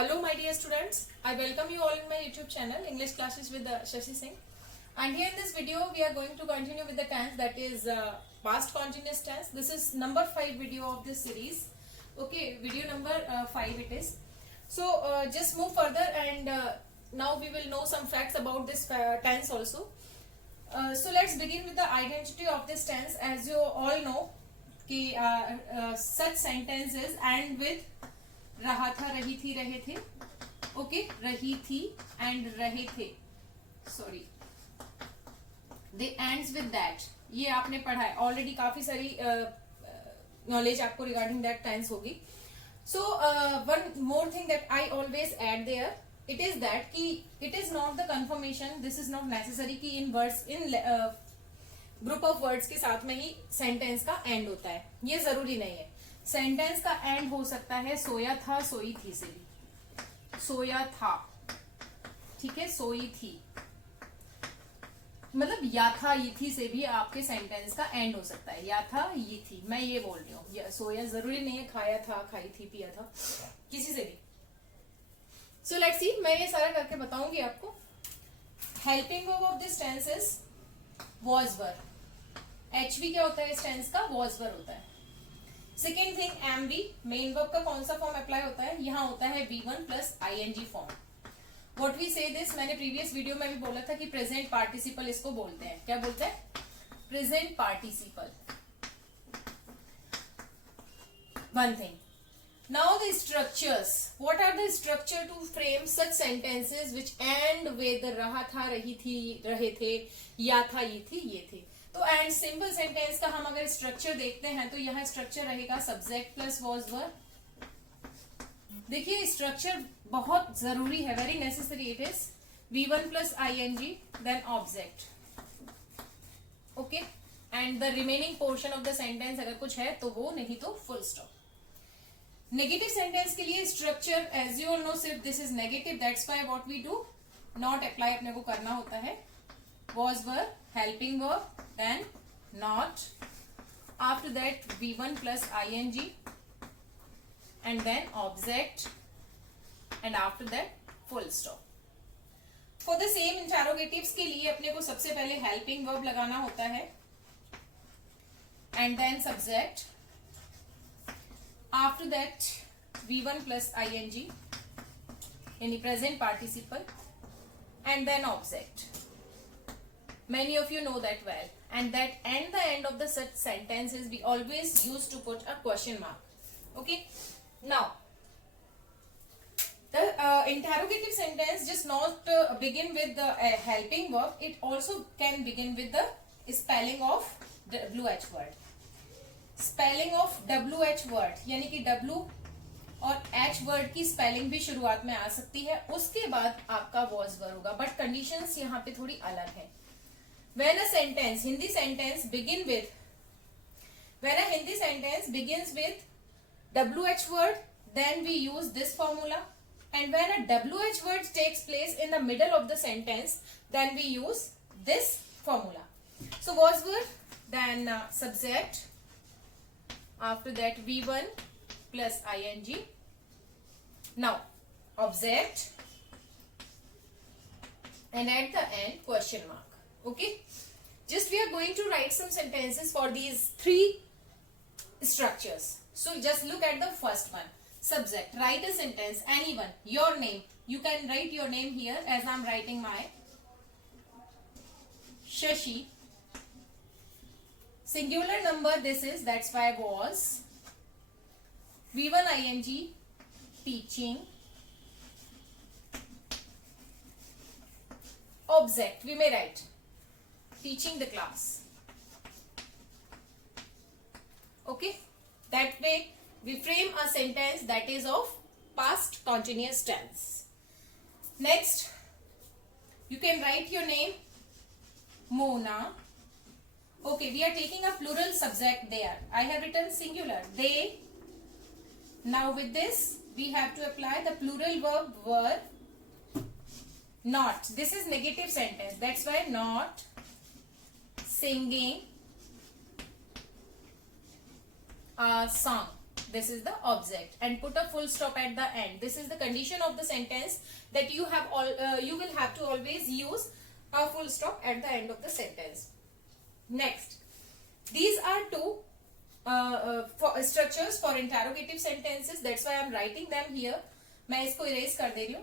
Hello my dear students, I welcome you all in my YouTube channel English Classes with Shashi Singh. And here in this video we are going to continue with the tense, that is past continuous tense. This is number 5 video of this series. Okay, video number 5 it is. So just move further and now we will know some facts about this tense also. So let's begin with the identity of this tense. As you all know कि such sentences end with रहा था, रही थी, रहे थे. Okay, रही थी and रहे थे. Sorry, they ends with that. ये आपने पढ़ा है ऑलरेडी, काफी सारी नॉलेज आपको रिगार्डिंग दैट टेंस होगी. So one more thing that I always add there, it is that कि it is not the confirmation, this is not necessary कि in words, in group of words के साथ में ही sentence का and होता है. ये जरूरी नहीं है. सेंटेंस का एंड हो सकता है सोया था, सोई थी से भी. सोया था, ठीक है, सोई थी, मतलब या था ये थी से भी आपके सेंटेंस का एंड हो सकता है. या था ये थी, मैं ये बोल रही हूँ. सोया जरूरी नहीं है खाया था, खाई थी, पिया था, किसी से भी. सो लेट्स सी, मैं ये सारा करके बताऊंगी आपको. Helping verb of this tense is was were. HV क्या होता है इस टेंस का? वॉज वर होता है. Second thing, MV, main verb का कौन सा फॉर्म अप्लाई होता है? यहाँ होता है V1 plus ING form. What we say this, मैंने प्रीवियस वीडियो में भी बोला था कि प्रेजेंट पार्टिसिपल इसको बोलते हैं. क्या बोलते हैं? Present participle. One thing. Now the structures. What are the structure to frame such sentences which end with रहा था, रही थी, रहे थे, या था, ये थी, ये थे. तो एंड सिंपल सेंटेंस का हम अगर स्ट्रक्चर देखते हैं तो यहाँ स्ट्रक्चर रहेगा सब्जेक्ट प्लस वॉज वर. देखिए स्ट्रक्चर बहुत जरूरी है, very necessary it is. V1 plus ING then object. Okay, and the remaining portion of the sentence अगर कुछ है तो वो, नहीं तो फुल स्टॉप. नेगेटिव सेंटेंस के लिए structure as you all know सिर्फ this is negative, that's why what we do, not apply अपने को करना होता है. Was were, helping verb, then not, after that V1 plus ING and then object and after that full stop. For the same interrogatives के लिए अपने को सबसे पहले helping verb लगाना होता है and then subject, after that V1 plus ING यानी present participle and then object. Many of you know that well, and that and the end of the such sentences we always used to put a question mark. Okay, now the interrogative sentence just not begin with the helping verb, it also can begin with the spelling of WH word. Spelling of WH word यानी कि W और H word की spelling भी शुरुआत में आ सकती है, उसके बाद आपका was verb होगा. बट कंडीशंस यहाँ पे थोड़ी अलग है. When a sentence, Hindi sentence begin with, when a Hindi sentence begins with WH word, then we use this formula. And when a WH word takes place in the middle of the sentence, then we use this formula. So was verb, then subject, after that V1 plus ING. Now object, and at the end question mark. Okay, just we are going to write some sentences for these three structures. So just look at the first one, subject. Write a sentence, anyone, your name. You can write your name here as I'm writing my Shashi. Singular number this is, that's why was. V1 ING, teaching. Object, we may write teaching the class. Okay, that way we frame a sentence that is of past continuous tense. Next, you can write your name Mona. Okay, we are taking a plural subject there. I have written singular, they. Now with this we have to apply the plural verb were. Not, this is negative sentence, that's why not singing a song. this is the object, and put a full stop at the end. This is the condition of the sentence, that you will have to always use a full stop at the end of the sentence. Next, these are two structures for interrogative sentences. That's why I'm writing them here. मैं इसको erase कर दे रही हूँ.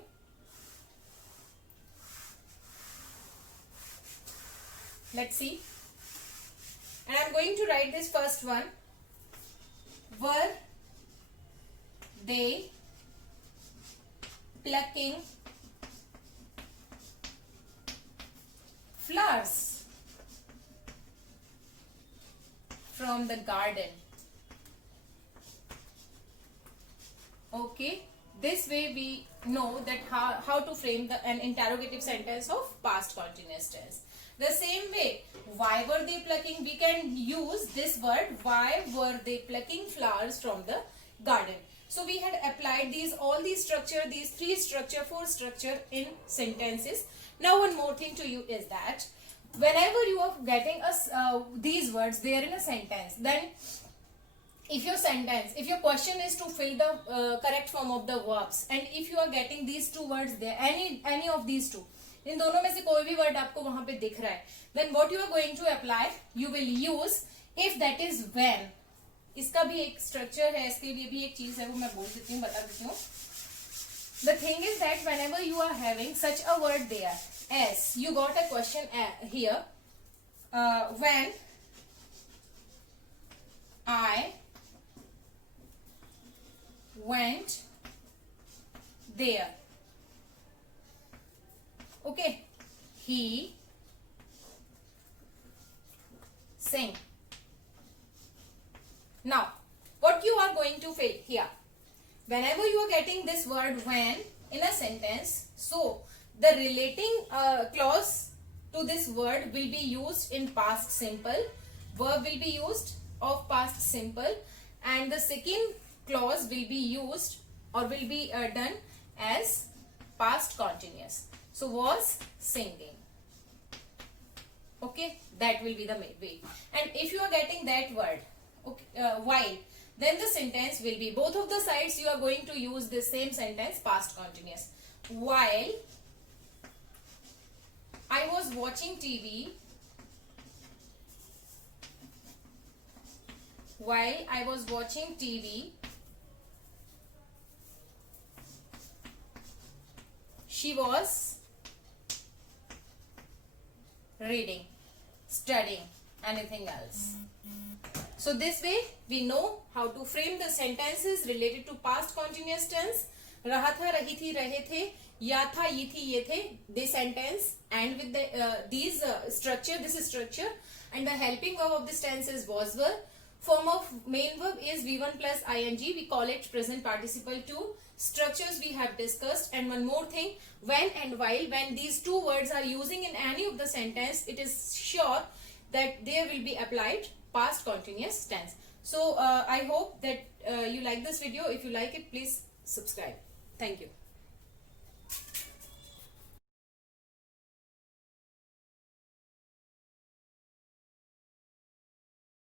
Let's see. And I'm going to write this first one. Were they plucking flowers from the garden? Okay, this way we know that how to frame an interrogative sentence of past continuous tense. The same way, why were they plucking? We can use this word, why were they plucking flowers from the garden? So we had applied all these structure, these three structure, four structure in sentences. Now one more thing to you is that whenever you are getting these words there in a sentence, then if your question is to fill the correct form of the verbs, and if you are getting these two words there, any of these two, इन दोनों में से कोई भी word आपको वहां पे दिख रहा है, then what you are going to apply, you will use if, that is when. इसका भी एक स्ट्रक्चर है, इसके लिए भी एक चीज है, वो मैं बोल देती हूँ, बता देती हूँ. The thing is that whenever you are having such a word there, as you got a question here, when I went there. Okay, he sang. Now, what you are going to fill here? Whenever you are getting this word when in a sentence, so the relating clause to this word will be used in past simple. Verb will be used of past simple, and the second clause will be used or will be done as past continuous. So was singing. Okay, that will be the way. And if you are getting that word, okay, while, then the sentence will be, both of the sides you are going to use the same sentence, past continuous. While I was watching TV, she was reading, studying, anything else. So this way we know how to frame the sentences related to past continuous tense. रहा था, रही थी, रहे थे, या था, ये थी, ये थे. This sentence and with these structure, this structure, and the helping verb of this tense is was were. Form of main verb is V1 plus ing. We call it present participle 2. Structures we have discussed, and one more thing, when and while, when these two words are using in any of the sentence, it is sure that they will be applied past continuous tense. So I hope that you like this video. If you like it, please subscribe. Thank you.